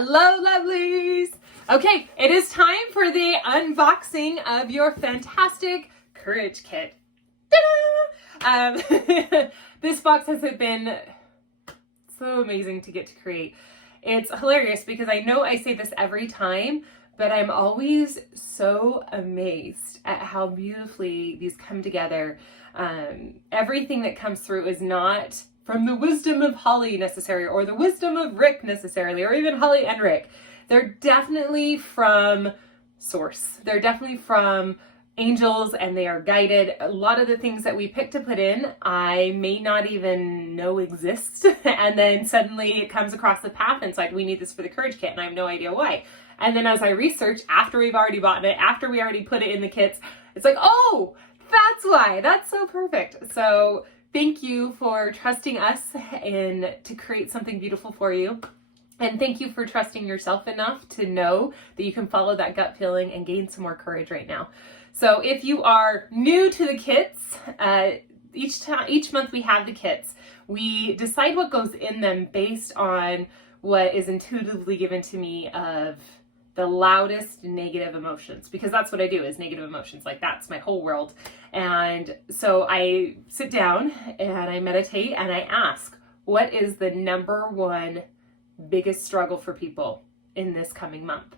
Hello, lovelies. Okay, it is time for the unboxing of your fantastic courage kit. This box has been so amazing to get to create. It's hilarious because I know I say this every time, but I'm always so amazed at how beautifully these come together. Everything that comes through is not from the wisdom of Hollie necessarily, or the wisdom of Rick necessarily, or even Hollie and Rick. They're definitely from source. They're definitely from angels, and they are guided. A lot of the things that we pick to put in, I may not even know exist. And then suddenly it comes across the path and it's like, we need this for the courage kit, and I have no idea why. And then as I research, after we've already bought it, after we already put it in the kits, it's like, oh, that's why. That's so perfect. So thank you for trusting us to create something beautiful for you. And thank you for trusting yourself enough to know that you can follow that gut feeling and gain some more courage right now. So if you are new to the kits, each month we have the kits. We decide what goes in them based on what is intuitively given to me of the loudest negative emotions, because that's what I do, is negative emotions. Like, that's my whole world. And so I sit down and I meditate and I ask, what is the number one biggest struggle for people in this coming month?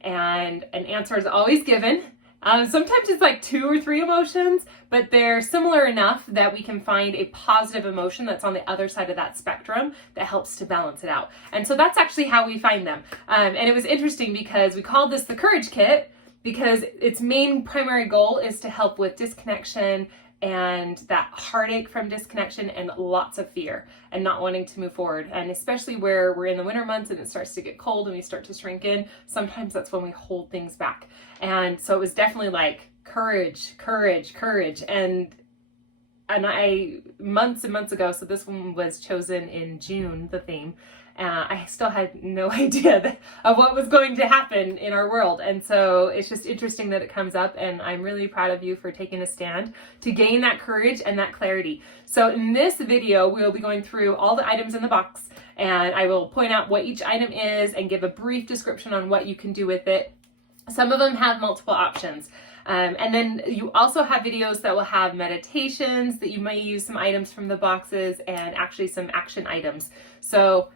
And an answer is always given. Sometimes it's like 2 or 3 emotions, but they're similar enough that we can find a positive emotion that's on the other side of that spectrum that helps to balance it out. And so that's actually how we find them. And it was interesting because we called this the Courage Kit because its main primary goal is to help with disconnection and that heartache from disconnection and lots of fear and not wanting to move forward. And especially where we're in the winter months and it starts to get cold and we start to shrink in, sometimes that's when we hold things back. And so it was definitely like courage, courage, courage. And I, months and months ago, so this one was chosen in June, the theme, I still had no idea of what was going to happen in our world. And so it's just interesting that it comes up, and I'm really proud of you for taking a stand to gain that courage and that clarity. So in this video, we'll be going through all the items in the box, and I will point out what each item is and give a brief description on what you can do with it. Some of them have multiple options. And then you also have videos that will have meditations that you might use some items from the boxes and actually some action items. So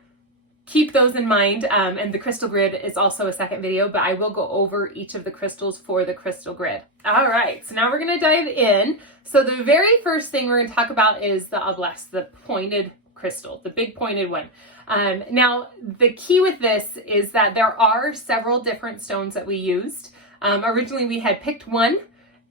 keep those in mind. And the crystal grid is also a second video, but I will go over each of the crystals for the crystal grid. All right, so now we're gonna dive in. So the very first thing we're gonna talk about is the obelisk, the pointed crystal, the big pointed one. Now, the key with this is that there are several different stones that we used. Originally we had picked one,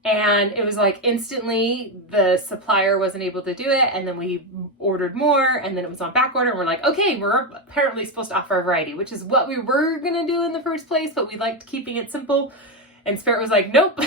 and it was like instantly the supplier wasn't able to do it, and then we ordered more, and then it was on back order, and we're like, okay, we're apparently supposed to offer a variety, which is what we were gonna do in the first place, but we liked keeping it simple, and Spirit was like, nope.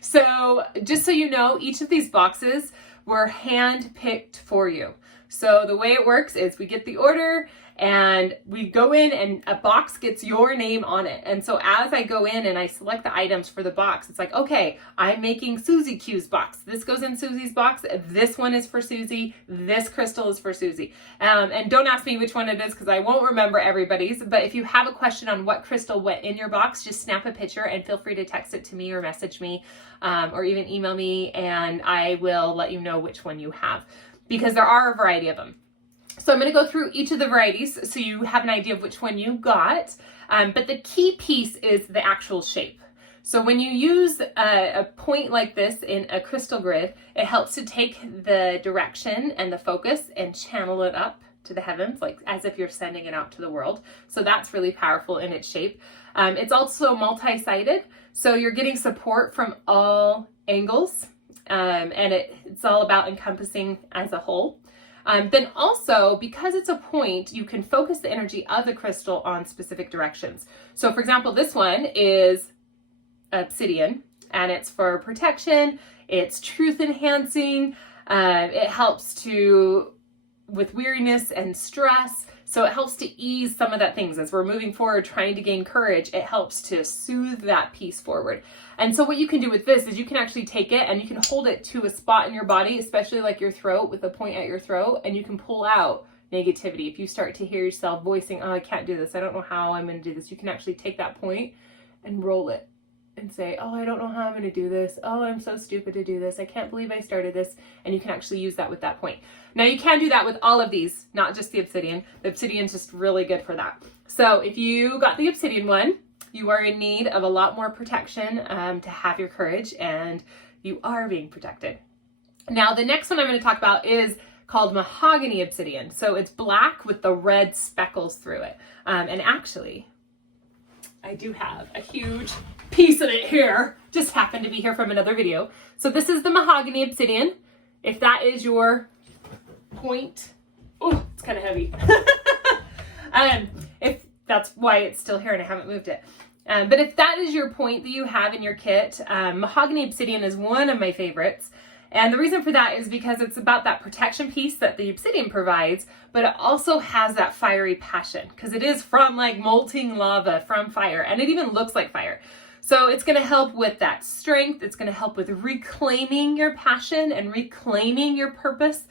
So just so you know, each of these boxes were hand-picked for you. So the way it works is we get the order and we go in and a box gets your name on it. And so as I go in and I select the items for the box, it's like, okay, I'm making Susie Q's box. This goes in Susie's box. This one is for Susie. This crystal is for Susie. And don't ask me which one it is because I won't remember everybody's. But if you have a question on what crystal went in your box, just snap a picture and feel free to text it to me or message me or even email me, and I will let you know which one you have, because there are a variety of them. So I'm going to go through each of the varieties so you have an idea of which one you got. But the key piece is the actual shape. So when you use a point like this in a crystal grid, it helps to take the direction and the focus and channel it up to the heavens, like as if you're sending it out to the world. So that's really powerful in its shape. It's also multi-sided, so you're getting support from all angles. And it's all about encompassing as a whole. Then also, because it's a point, you can focus the energy of the crystal on specific directions. So for example, this one is obsidian, and it's for protection, it's truth enhancing, it helps with weariness and stress. So it helps to ease some of that things as we're moving forward, trying to gain courage. It helps to soothe that piece forward. And so what you can do with this is you can actually take it and you can hold it to a spot in your body, especially like your throat, with a point at your throat, and you can pull out negativity. If you start to hear yourself voicing, oh, I can't do this, I don't know how I'm going to do this, you can actually take that point and roll it and say, oh, I don't know how I'm going to do this. Oh, I'm so stupid to do this. I can't believe I started this. And you can actually use that with that point. Now you can do that with all of these, not just the obsidian. The obsidian is just really good for that. So if you got the obsidian one, you are in need of a lot more protection to have your courage, and you are being protected. Now the next one I'm going to talk about is called mahogany obsidian. So it's black with the red speckles through it. And actually, I do have a huge piece of it here. Just happened to be here from another video. So this is the mahogany obsidian. If that is your point, oh, it's kind of heavy. If that's why it's still here and I haven't moved it. But if that is your point that you have in your kit, mahogany obsidian is one of my favorites. And the reason for that is because it's about that protection piece that the obsidian provides, but it also has that fiery passion because it is from like molten lava from fire, and it even looks like fire. So it's going to help with that strength. It's going to help with reclaiming your passion and reclaiming your purpose.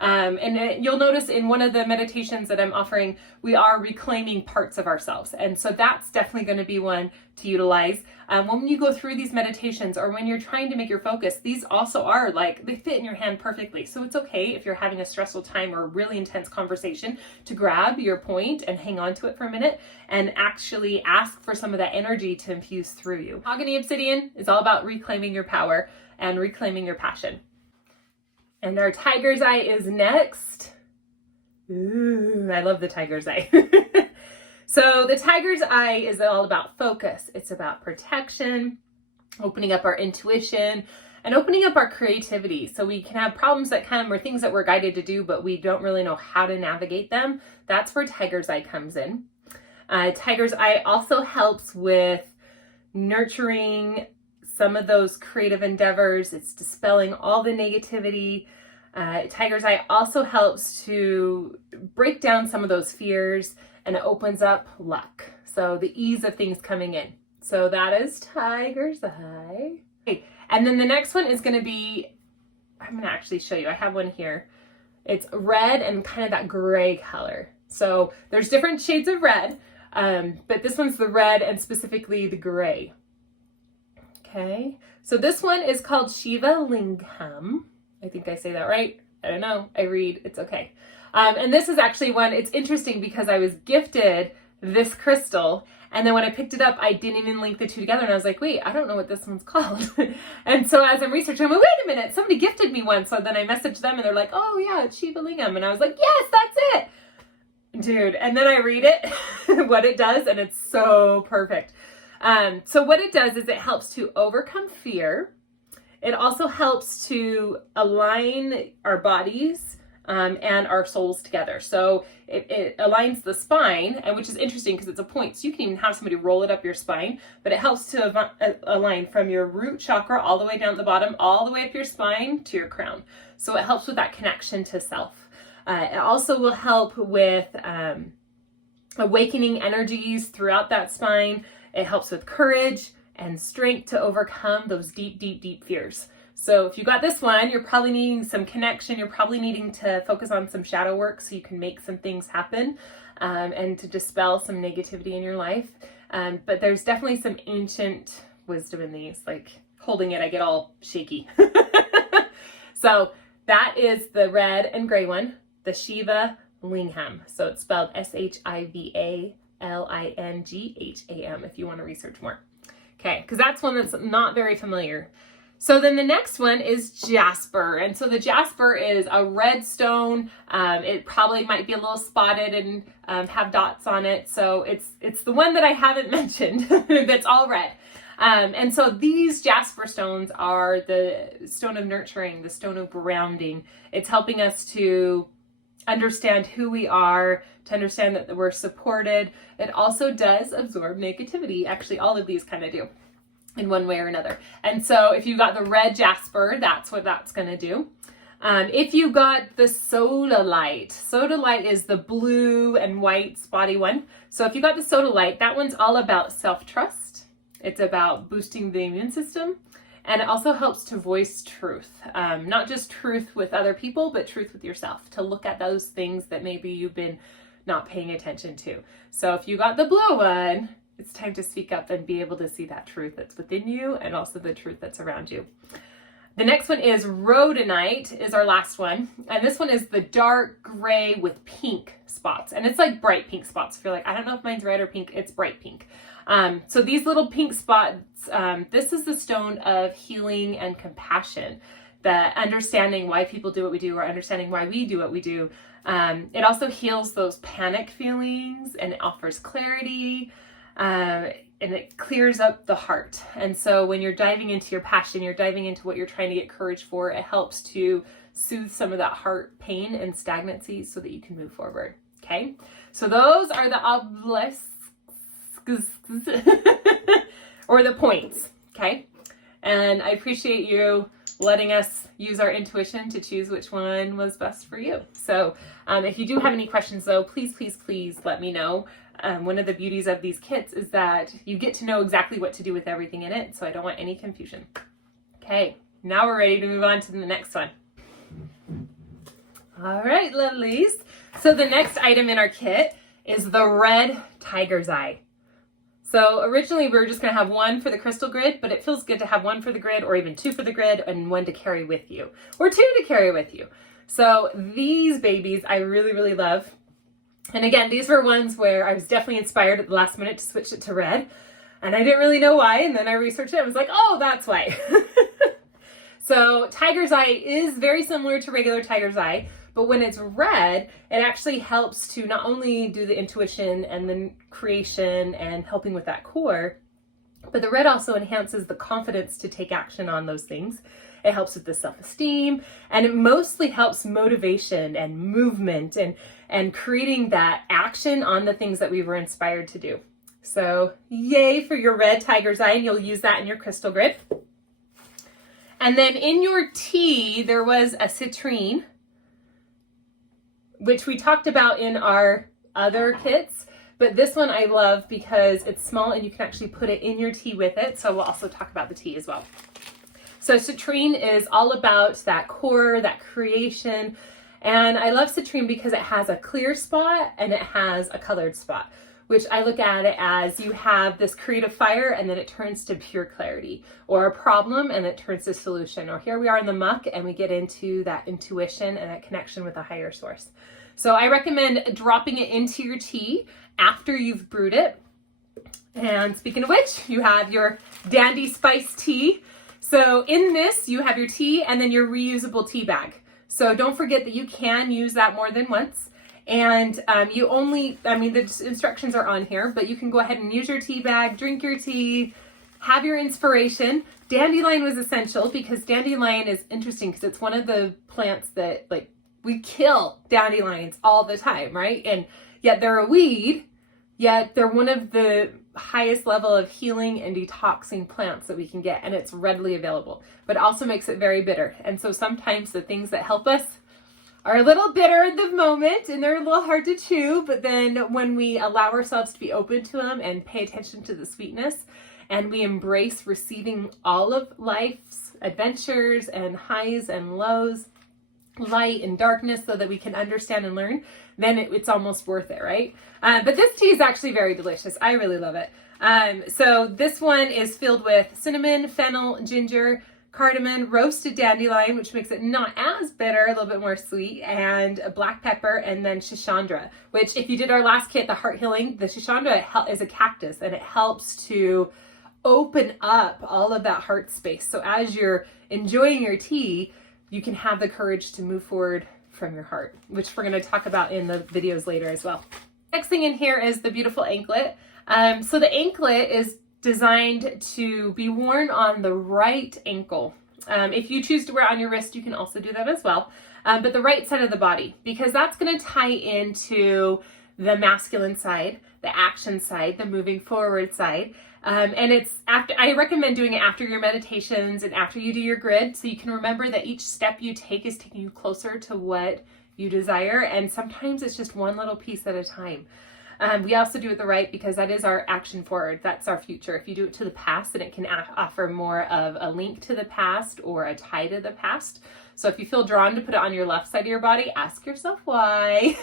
You'll notice in one of the meditations that I'm offering, we are reclaiming parts of ourselves. And so that's definitely going to be one to utilize. When you go through these meditations or when you're trying to make your focus, these also are like, they fit in your hand perfectly. So it's okay if you're having a stressful time or a really intense conversation to grab your point and hang on to it for a minute and actually ask for some of that energy to infuse through you. Mahogany obsidian is all about reclaiming your power and reclaiming your passion. And our tiger's eye is next. Ooh, I love the tiger's eye. So the tiger's eye is all about focus. It's about protection, opening up our intuition, and opening up our creativity. So we can have problems that come or things that we're guided to do, but we don't really know how to navigate them. That's where tiger's eye comes in. Tiger's eye also helps with nurturing some of those creative endeavors. It's dispelling all the negativity. Tiger's eye also helps to break down some of those fears, and it opens up luck. So the ease of things coming in. So that is tiger's eye. Okay. And then the next one is going to be, I'm going to actually show you. I have one here. It's red and kind of that gray color. So there's different shades of red, but this one's the red and specifically the gray. Okay, so this one is called Shiva Lingam. I think I say that right. I don't know. I read. It's okay. And this is actually one, it's interesting because I was gifted this crystal, and then when I picked it up, I didn't even link the two together, and I was like, wait, I don't know what this one's called. And so as I'm researching, I'm like, wait a minute, somebody gifted me one. So then I messaged them, and they're like, oh yeah, it's Shiva Lingam. And I was like, yes, that's it. Dude, and then I read it, what it does, and it's so perfect. So what it does is it helps to overcome fear. It also helps to align our bodies and our souls together. So it aligns the spine, and which is interesting because it's a point. So you can even have somebody roll it up your spine, but it helps to align from your root chakra all the way down at the bottom, all the way up your spine to your crown. So it helps with that connection to self. It also will help with awakening energies throughout that spine. It helps with courage and strength to overcome those deep, deep, deep fears. So if you got this one, you're probably needing some connection. You're probably needing to focus on some shadow work so you can make some things happen and to dispel some negativity in your life. But there's definitely some ancient wisdom in these. Like holding it, I get all shaky. So that is the red and gray one, the Shiva Lingam. So it's spelled S-H-I-V-A Lingham if you want to research more. Okay, because that's one that's not very familiar. So then the next one is jasper. And so the jasper is a red stone. It probably might be a little spotted and have dots on it. So it's the one that I haven't mentioned that's all red. And so these jasper stones are the stone of nurturing, the stone of grounding. It's helping us to understand who we are, to understand that we're supported. It also does absorb negativity. Actually, all of these kind of do in one way or another. And so if you got the red jasper, that's what that's going to do. If you got the sodalite is the blue and white spotty one. So if you got the sodalite, that one's all about self-trust. It's about boosting the immune system. And it also helps to voice truth, not just truth with other people, but truth with yourself, to look at those things that maybe you've been not paying attention to. So if you got the blue one, it's time to speak up and be able to see that truth that's within you and also the truth that's around you. The next one is rhodonite, is our last one. And this one is the dark gray with pink spots. And it's like bright pink spots. If you're like, I don't know if mine's red or pink, it's bright pink. So these little pink spots, this is the stone of healing and compassion, the understanding why people do what we do or understanding why we do what we do. It also heals those panic feelings and it offers clarity. And it clears up the heart. And so when you're diving into your passion, you're diving into what you're trying to get courage for, it helps to soothe some of that heart pain and stagnancy so that you can move forward. Okay. So those are the obelisks or the points. Okay. And I appreciate you letting us use our intuition to choose which one was best for you. So if you do have any questions though, please, please, please let me know. One of the beauties of these kits is that you get to know exactly what to do with everything in it, so I don't want any confusion. Okay, now we're ready to move on to the next one. All right, lovelies. So the next item in our kit is the red tiger's eye. So originally we were just going to have one for the crystal grid, but it feels good to have one for the grid or even two for the grid and one to carry with you, or two to carry with you. So these babies I really, really love. And again, these were ones where I was definitely inspired at the last minute to switch it to red. And I didn't really know why. And then I researched it. I was like, oh, that's why. So tiger's eye is very similar to regular tiger's eye. But when it's red, it actually helps to not only do the intuition and the creation and helping with that core, but the red also enhances the confidence to take action on those things. It helps with the self-esteem, and it mostly helps motivation and movement and creating that action on the things that we were inspired to do. So yay for your red tiger's eye, and you'll use that in your crystal grid. And then in your tea, there was a citrine, which we talked about in our other kits, but this one I love because it's small and you can actually put it in your tea with it. So we'll also talk about the tea as well. So citrine is all about that core, that creation. And I love citrine because it has a clear spot and it has a colored spot, which I look at it as you have this creative fire and then it turns to pure clarity, or a problem and it turns to solution. Or here we are in the muck and we get into that intuition and that connection with a higher source. So I recommend dropping it into your tea after you've brewed it. And speaking of which, you have your dandy spice tea. So in this, you have your tea and then your reusable tea bag. So don't forget that you can use that more than once. And the instructions are on here, but you can go ahead and use your tea bag, drink your tea, have your inspiration. Dandelion was essential because dandelion is interesting because it's one of the plants that we kill dandelions all the time, right? And yet they're a weed, yet they're one of the highest level of healing and detoxing plants that we can get, and it's readily available, but it also makes it very bitter. And so sometimes the things that help us are a little bitter at the moment and they're a little hard to chew, but then when we allow ourselves to be open to them and pay attention to the sweetness and we embrace receiving all of life's adventures and highs and lows, light and darkness, so that we can understand and learn, then it's almost worth it, right? But this tea is actually very delicious. I really love it. So this one is filled with cinnamon, fennel, ginger, cardamom, roasted dandelion, which makes it not as bitter, a little bit more sweet, and a black pepper, and then shishandra, which if you did our last kit, the heart healing, the shishandra is a cactus and it helps to open up all of that heart space. So as you're enjoying your tea, you can have the courage to move forward from your heart, which we're going to talk about in the videos later as well. Next thing in here is the beautiful anklet. So the anklet is designed to be worn on the right ankle. If you choose to wear it on your wrist, you can also do that as well. But the right side of the body, because that's going to tie into the masculine side, the action side, the moving forward side. And it's after, I recommend doing it after your meditations and after you do your grid, so you can remember that each step you take is taking you closer to what you desire. And sometimes it's just one little piece at a time. We also do it the right because that is our action forward. That's our future. If you do it to the past, then it can offer more of a link to the past or a tie to the past. So if you feel drawn to put it on your left side of your body, ask yourself why.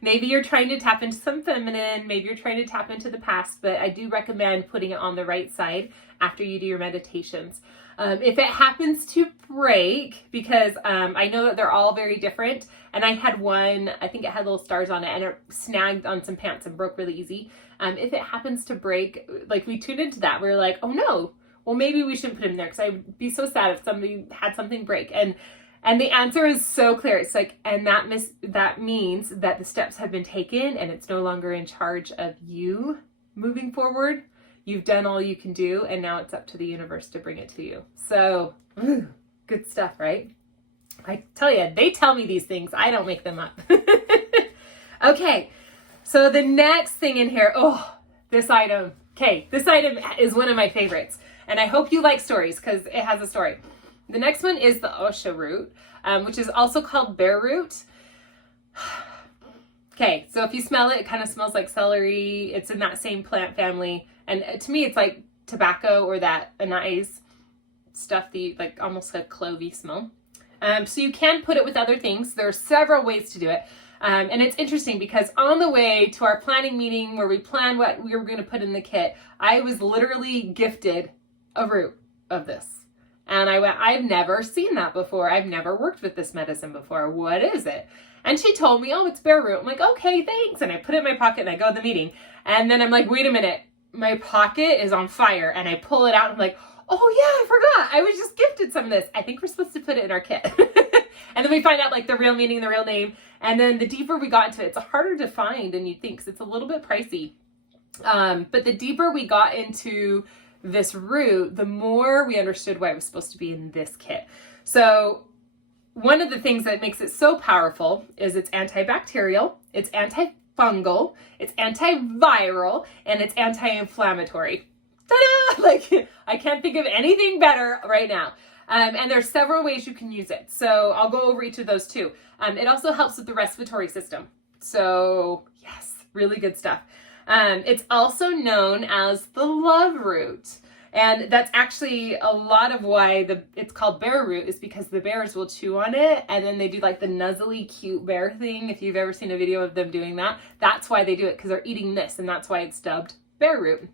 Maybe you're trying to tap into some feminine, maybe you're trying to tap into the past, but I do recommend putting it on the right side after you do your meditations. If it happens to break, because I know that they're all very different, and I had one, I think it had little stars on it, and it snagged on some pants and broke really easy. If it happens to break, like we tuned into that, we were like, oh no, well maybe we shouldn't put him there, because I'd be so sad if somebody had something break. And the answer is so clear. It's like, and that means that the steps have been taken and it's no longer in charge of you moving forward. You've done all you can do, and now it's up to the universe to bring it to you. So, good stuff, right? I tell you, they tell me these things. I don't make them up. Okay, so the next thing in here, this item. Okay, this item is one of my favorites, and I hope you like stories because it has a story. The next one is the osha root, which is also called bear root. Okay, so if you smell it, it kind of smells like celery. It's in that same plant family. And to me, it's like tobacco or that anise stuff, like almost a clovey smell. So you can put it with other things. There are several ways to do it. And it's interesting because on the way to our planning meeting where we planned what we were going to put in the kit, I was literally gifted a root of this. And I went, I've never seen that before. I've never worked with this medicine before. What is it? And she told me, oh, it's bear root. I'm like, okay, thanks. And I put it in my pocket and I go to the meeting. And then I'm like, wait a minute. My pocket is on fire. And I pull it out and I'm like, oh yeah, I forgot. I was just gifted some of this. I think we're supposed to put it in our kit. And then we find out like the real meaning, the real name. And then the deeper we got into it, it's harder to find than you'd think because it's a little bit pricey. But the deeper we got into this root, the more we understood why it was supposed to be in this kit. So one of the things that makes it so powerful is it's antibacterial, it's antifungal, it's antiviral, and it's anti-inflammatory. Ta-da! Like, I can't think of anything better right now. And there's several ways you can use it. So I'll go over each of those too. It also helps with the respiratory system. So yes, really good stuff. It's also known as the love root. And that's actually a lot of why it's called bear root is because the bears will chew on it and then they do like the nuzzly cute bear thing. If you've ever seen a video of them doing that, that's why they do it, because they're eating this, and that's why it's dubbed bear root.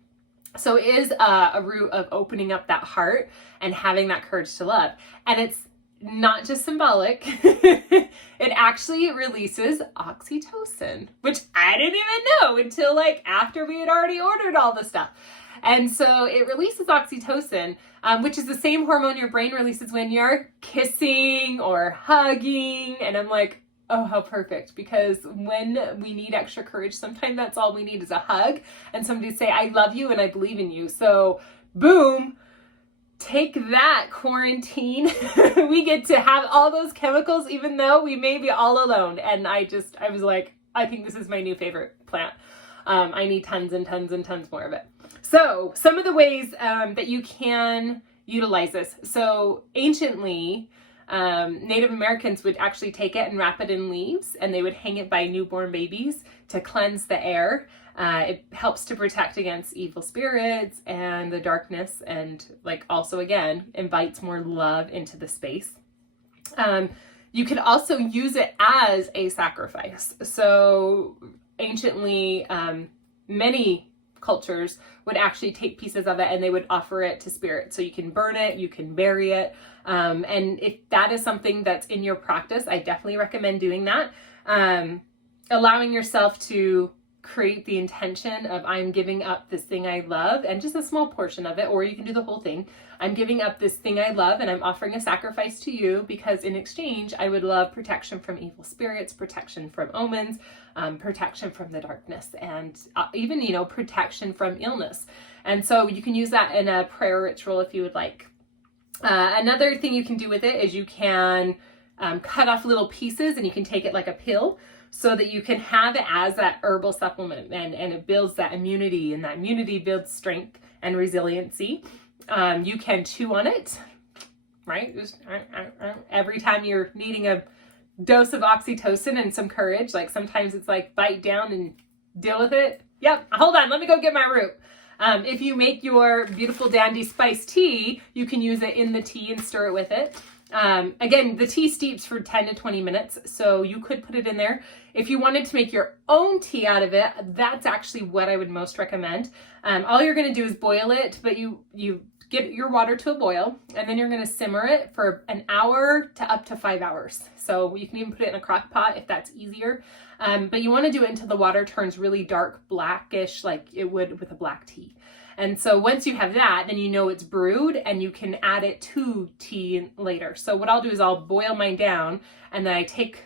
So it is a root of opening up that heart and having that courage to love. And it's not just symbolic. It actually releases oxytocin, which I didn't even know until like after we had already ordered all the stuff. And so it releases oxytocin, which is the same hormone your brain releases when you're kissing or hugging. And I'm like, oh, how perfect. Because when we need extra courage, sometimes that's all we need is a hug and somebody to say, I love you and I believe in you. So boom, take that, quarantine. We get to have all those chemicals, even though we may be all alone. And I was like, I think this is my new favorite plant. I need tons and tons and tons more of it. So some of the ways that you can utilize this. So anciently, Native Americans would actually take it and wrap it in leaves, and they would hang it by newborn babies to cleanse the air. It helps to protect against evil spirits and the darkness, and like also again invites more love into the space. You could also use it as a sacrifice. So anciently, many cultures would actually take pieces of it and they would offer it to spirit. So you can burn it, you can bury it. And if that is something that's in your practice, I definitely recommend doing that. Allowing yourself to create the intention of I'm giving up this thing I love, and just a small portion of it, or you can do the whole thing. I'm giving up this thing I love and I'm offering a sacrifice to you because in exchange, I would love protection from evil spirits, protection from omens, protection from the darkness, and even, protection from illness. And so you can use that in a prayer ritual if you would like. Another thing you can do with it is you can cut off little pieces and you can take it like a pill, so that you can have it as that herbal supplement, and it builds that immunity, and that immunity builds strength and resiliency. You can chew on it, right? Just, every time you're needing a dose of oxytocin and some courage, like sometimes it's like bite down and deal with it. Yep, hold on, let me go get my root. If you make your beautiful dandy spiced tea, you can use it in the tea and stir it with it. Again, the tea steeps for 10 to 20 minutes, so you could put it in there. If you wanted to make your own tea out of it, that's actually what I would most recommend. All you're going to do is boil it, but you get your water to a boil, and then you're going to simmer it for an hour to up to 5 hours. So you can even put it in a crock pot if that's easier. But you want to do it until the water turns really dark blackish, like it would with a black tea. And so once you have that, then you know it's brewed and you can add it to tea later. So what I'll do is I'll boil mine down, and then I take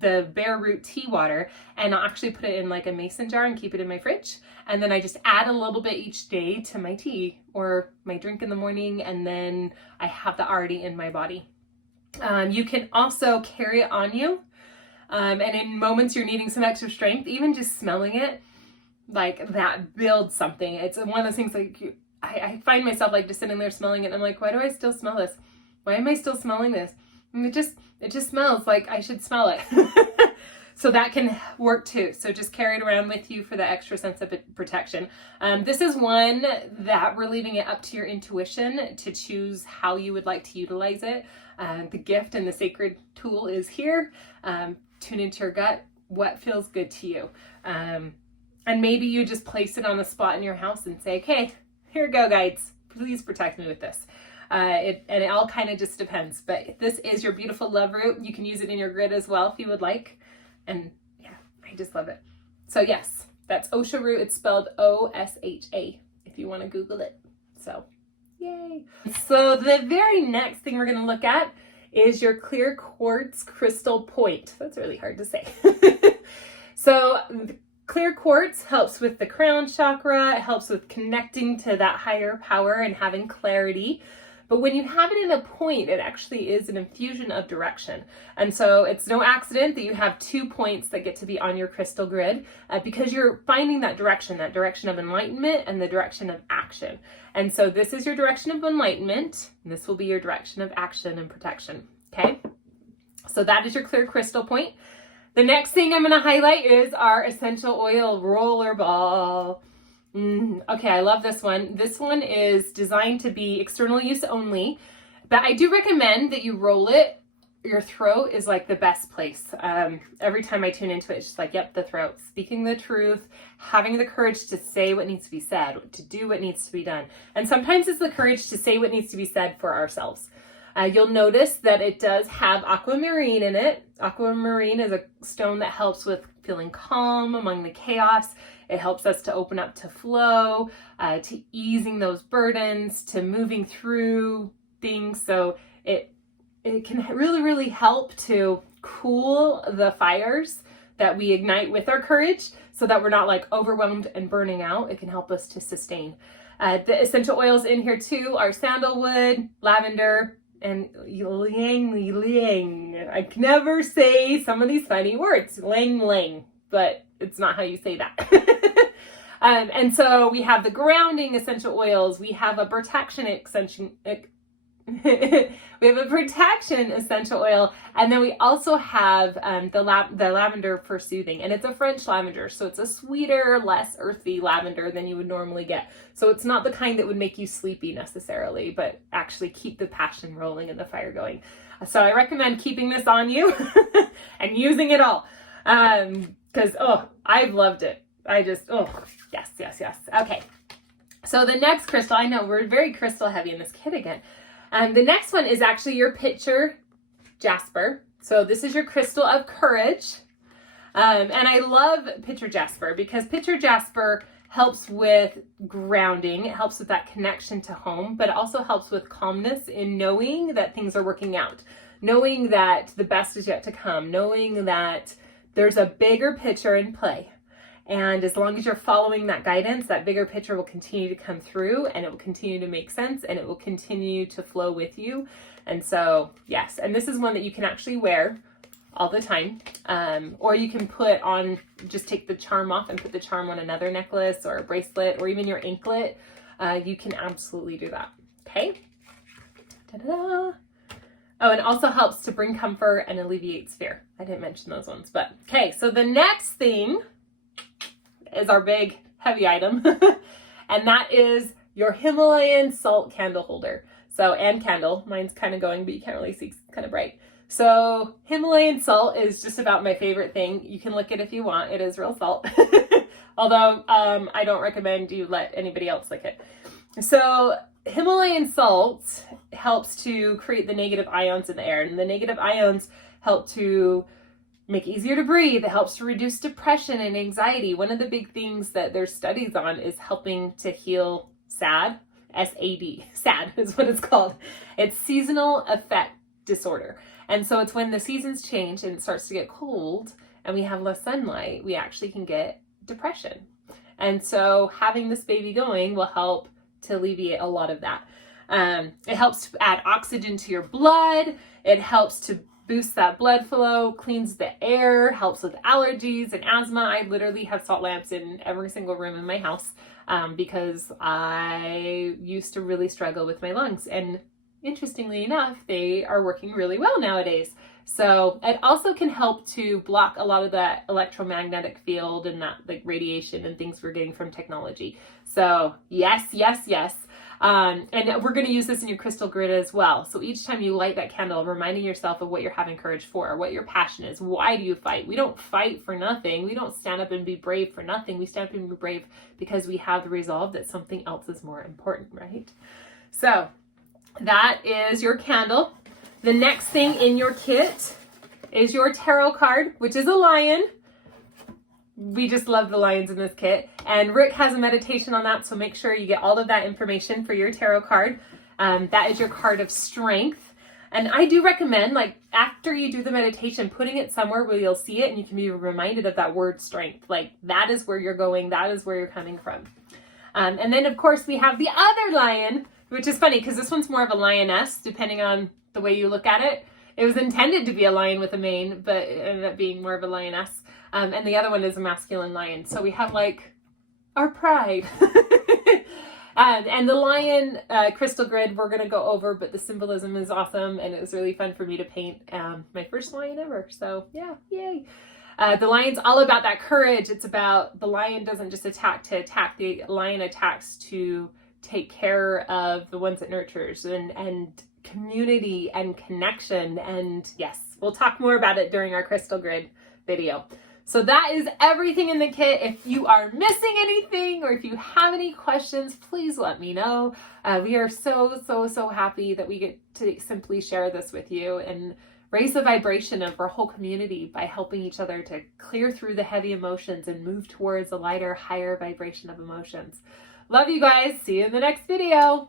the bare root tea water and I'll actually put it in like a mason jar and keep it in my fridge. And then I just add a little bit each day to my tea or my drink in the morning, and then I have that already in my body. You can also carry it on you. And in moments you're needing some extra strength, even just smelling it, like that builds something. It's one of those things like I find myself like just sitting there smelling it and I'm like, why do I still smell this? Why am I still smelling this? And it just smells like I should smell it. So that can work too. So just carry it around with you for the extra sense of protection. This is one that we're leaving it up to your intuition to choose how you would like to utilize it. The gift and the sacred tool is here. Tune into your gut. What feels good to you? And maybe you just place it on a spot in your house and say, okay, here you go, guides. Please protect me with this. And it all kind of just depends. But this is your beautiful love root. You can use it in your grid as well if you would like. And yeah, I just love it. So yes, that's Osha root. It's spelled O-S-H-A if you want to Google it. So yay. So the very next thing we're going to look at is your clear quartz crystal point. That's really hard to say. So clear quartz helps with the crown chakra. It helps with connecting to that higher power and having clarity. But when you have it in a point, it actually is an infusion of direction. And so it's no accident that you have 2 points that get to be on your crystal grid because you're finding that direction of enlightenment and the direction of action. And so this is your direction of enlightenment. And this will be your direction of action and protection. Okay. So that is your clear crystal point. The next thing I'm going to highlight is our essential oil roller ball. Okay, I love this one. This one is designed to be external use only, but I do recommend that you roll it. Your throat is like the best place. Every time I tune into it, it's just like, yep, the throat. Speaking the truth, having the courage to say what needs to be said, to do what needs to be done. And sometimes it's the courage to say what needs to be said for ourselves. You'll notice that it does have aquamarine in it. Aquamarine is a stone that helps with feeling calm among the chaos. It helps us to open up to flow, to easing those burdens, to moving through things. So it can really, really help to cool the fires that we ignite with our courage so that we're not like overwhelmed and burning out. It can help us to sustain. The essential oils in here too are sandalwood, lavender, and ylang ylang. I can never say some of these funny words. Lang lang, but it's not how you say that. And so we have the grounding essential oils. We have a protection essential oil, and then we also have the lavender for soothing, and it's a French lavender, so it's a sweeter, less earthy lavender than you would normally get. So it's not the kind that would make you sleepy necessarily, but actually keep the passion rolling and the fire going. So I recommend keeping this on you and using it all, because I've loved it. Yes. Okay. So the next crystal, I know we're very crystal heavy in this kit again. The next one is actually your pitcher jasper. So this is your crystal of courage. And I love pitcher jasper because pitcher jasper helps with grounding. It helps with that connection to home, but it also helps with calmness in knowing that things are working out, knowing that the best is yet to come, knowing that there's a bigger picture in play. And as long as you're following that guidance, that bigger picture will continue to come through, and it will continue to make sense, and it will continue to flow with you. And so, yes, and this is one that you can actually wear all the time. Or you can put on, just take the charm off and put the charm on another necklace or a bracelet or even your anklet. You can absolutely do that. Okay. Ta-da! Oh, and it also helps to bring comfort and alleviate fear. I didn't mention those ones, but okay. So the next thing is our big heavy item. And that is your Himalayan salt candle holder. So, and candle, mine's kind of going, but you can't really see, it's kind of bright. So Himalayan salt is just about my favorite thing. You can lick it if you want, it is real salt. Although I don't recommend you let anybody else lick it. So Himalayan salt helps to create the negative ions in the air, and the negative ions help to make it easier to breathe. It helps to reduce depression and anxiety. One of the big things that there's studies on is helping to heal SAD, S-A-D, SAD is what it's called. It's seasonal affect disorder. And so it's when the seasons change and it starts to get cold and we have less sunlight, we actually can get depression. And so having this baby going will help to alleviate a lot of that. It helps to add oxygen to your blood. It helps to boost that blood flow, cleans the air, helps with allergies and asthma. I literally have salt lamps in every single room in my house because I used to really struggle with my lungs. And interestingly enough, they are working really well nowadays. So it also can help to block a lot of that electromagnetic field and that like radiation and things we're getting from technology. So yes, yes, yes. And we're going to use this in your crystal grid as well. So each time you light that candle, reminding yourself of what you're having courage for, what your passion is. Why do you fight? We don't fight for nothing. We don't stand up and be brave for nothing. We stand up and be brave because we have the resolve that something else is more important, right? So that is your candle. The next thing in your kit is your tarot card, which is a lion. We just love the lions in this kit. And Rick has a meditation on that, so make sure you get all of that information for your tarot card. That is your card of strength. And I do recommend, like, after you do the meditation, putting it somewhere where you'll see it and you can be reminded of that word strength. Like, that is where you're going, that is where you're coming from. And then, of course, we have the other lion, which is funny because this one's more of a lioness, depending on the way you look at it. It was intended to be a lion with a mane, but it ended up being more of a lioness. And the other one is a masculine lion. So we have like our pride. And the lion crystal grid we're going to go over, but the symbolism is awesome. And it was really fun for me to paint my first lion ever. So yeah, yay. The lion's all about that courage. It's about the lion doesn't just attack to attack. The lion attacks to take care of the ones it nurtures and community and connection. And yes, we'll talk more about it during our crystal grid video. So that is everything in the kit. If you are missing anything or if you have any questions, please let me know. We are so happy that we get to simply share this with you and raise the vibration of our whole community by helping each other to clear through the heavy emotions and move towards a lighter, higher vibration of emotions. Love you guys. See you in the next video.